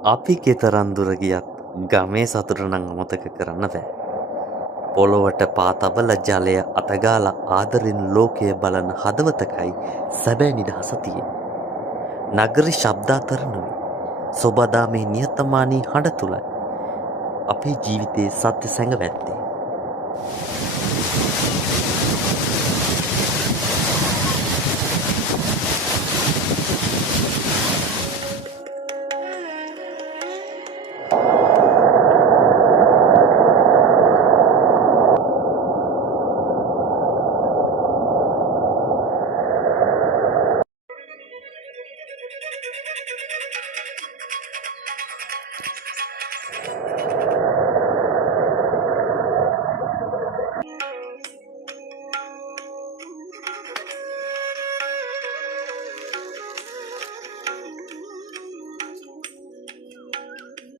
අපි කෙතරම් දුර ගියත් ගමේ සතුට නම් අමතක කරන්න බෑ. පොළොවට පා තබලා ජලය අතගාලා ආදරෙන් ලෝකය බලන හදවතකයි සැබෑ නිදහස තියෙන්නේ. නගරි ශබ්ද අතර නෙවෙයි. සොබදාමේ නියතමානී හඬ තුලයි අපේ ජීවිතයේ සත්‍ය සැඟවැත්තේ.